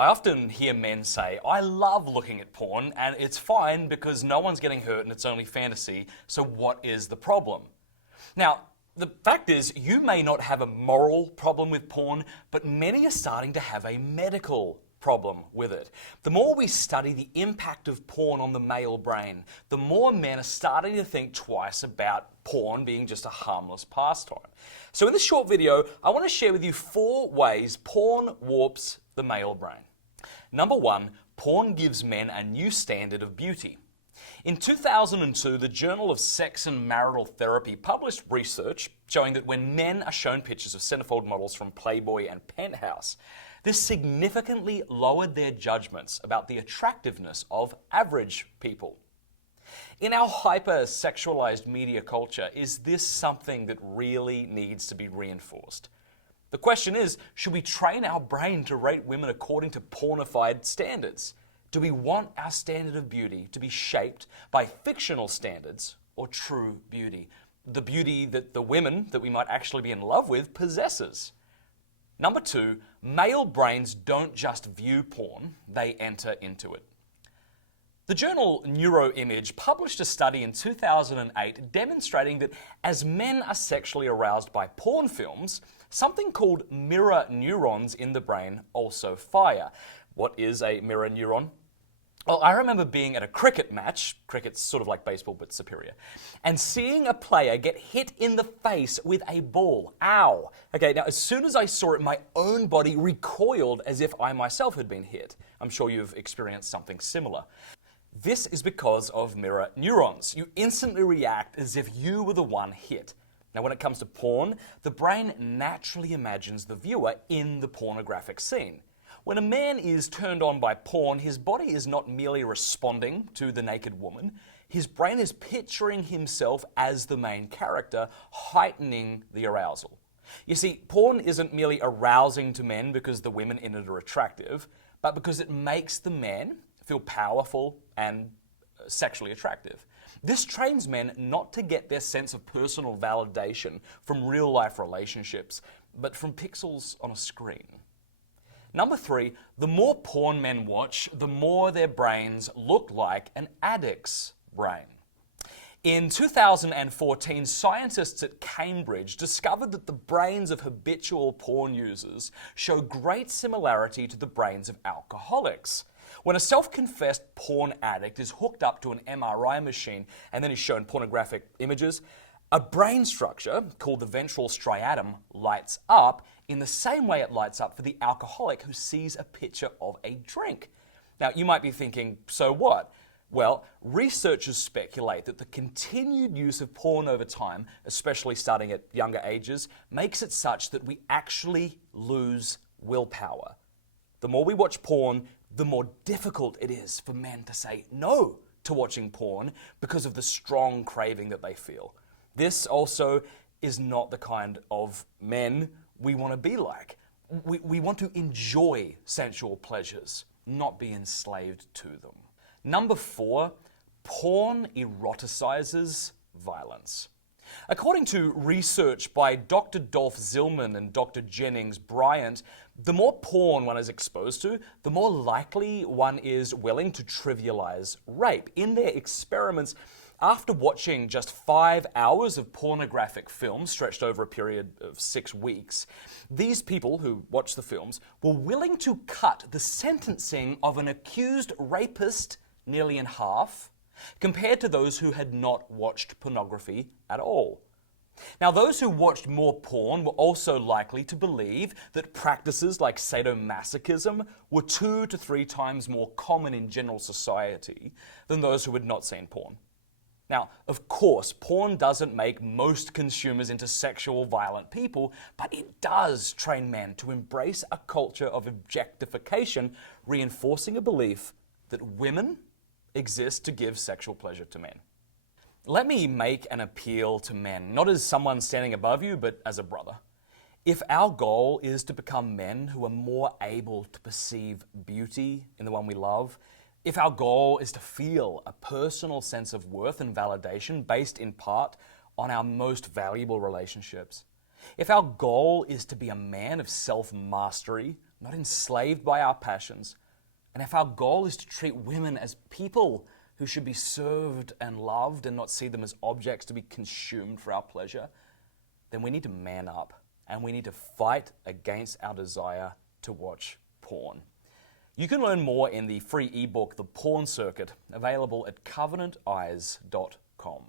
I often hear men say, I love looking at porn and it's fine because no one's getting hurt and it's only fantasy, so what is the problem? Now, the fact is, you may not have a moral problem with porn, but many are starting to have a medical problem with it. The more we study the impact of porn on the male brain, the more men are starting to think twice about porn being just a harmless pastime. So in this short video, I want to share with you 4 ways porn warps the male brain. Number 1, porn gives men a new standard of beauty. In 2002, the Journal of Sex and Marital Therapy published research showing that when men are shown pictures of centerfold models from Playboy and Penthouse, this significantly lowered their judgments about the attractiveness of average people. In our hyper-sexualized media culture, is this something that really needs to be reinforced? The question is, should we train our brain to rate women according to pornified standards? Do we want our standard of beauty to be shaped by fictional standards or true beauty? The beauty that the women that we might actually be in love with possesses. Number 2, male brains don't just view porn, they enter into it. The journal Neuroimage published a study in 2008 demonstrating that as men are sexually aroused by porn films, something called mirror neurons in the brain also fire. What is a mirror neuron? Well, I remember being at a cricket match, cricket's sort of like baseball but superior, and seeing a player get hit in the face with a ball. Ow! Okay, now as soon as I saw it, my own body recoiled as if I myself had been hit. I'm sure you've experienced something similar. This is because of mirror neurons. You instantly react as if you were the one hit. Now when it comes to porn, the brain naturally imagines the viewer in the pornographic scene. When a man is turned on by porn, his body is not merely responding to the naked woman. His brain is picturing himself as the main character, heightening the arousal. You see, porn isn't merely arousing to men because the women in it are attractive, but because it makes the man feel powerful and sexually attractive. This trains men not to get their sense of personal validation from real-life relationships, but from pixels on a screen. Number 3, the more porn men watch, the more their brains look like an addict's brain. In 2014, scientists at Cambridge discovered that the brains of habitual porn users show great similarity to the brains of alcoholics. When a self-confessed porn addict is hooked up to an MRI machine and then is shown pornographic images, a brain structure called the ventral striatum lights up in the same way it lights up for the alcoholic who sees a picture of a drink. Now, you might be thinking, so what? Well, researchers speculate that the continued use of porn over time, especially starting at younger ages, makes it such that we actually lose willpower. The more we watch porn, the more difficult it is for men to say no to watching porn because of the strong craving that they feel. This also is not the kind of men we want to be like. We want to enjoy sensual pleasures, not be enslaved to them. Number 4, porn eroticizes violence. According to research by Dr. Dolph Zillman and Dr. Jennings Bryant, the more porn one is exposed to, the more likely one is willing to trivialize rape. In their experiments, after watching just 5 hours of pornographic films stretched over a period of 6 weeks, these people who watched the films were willing to cut the sentencing of an accused rapist nearly in half, compared to those who had not watched pornography at all. Now, those who watched more porn were also likely to believe that practices like sadomasochism were 2 to 3 times more common in general society than those who had not seen porn. Now, of course, porn doesn't make most consumers into sexual violent people, but it does train men to embrace a culture of objectification, reinforcing a belief that women exist to give sexual pleasure to men. Let me make an appeal to men, not as someone standing above you, but as a brother. If our goal is to become men who are more able to perceive beauty in the one we love, if our goal is to feel a personal sense of worth and validation based in part on our most valuable relationships, if our goal is to be a man of self-mastery, not enslaved by our passions, and if our goal is to treat women as people who should be served and loved and not see them as objects to be consumed for our pleasure, then we need to man up and we need to fight against our desire to watch porn. You can learn more in the free ebook, The Porn Circuit, available at covenanteyes.com.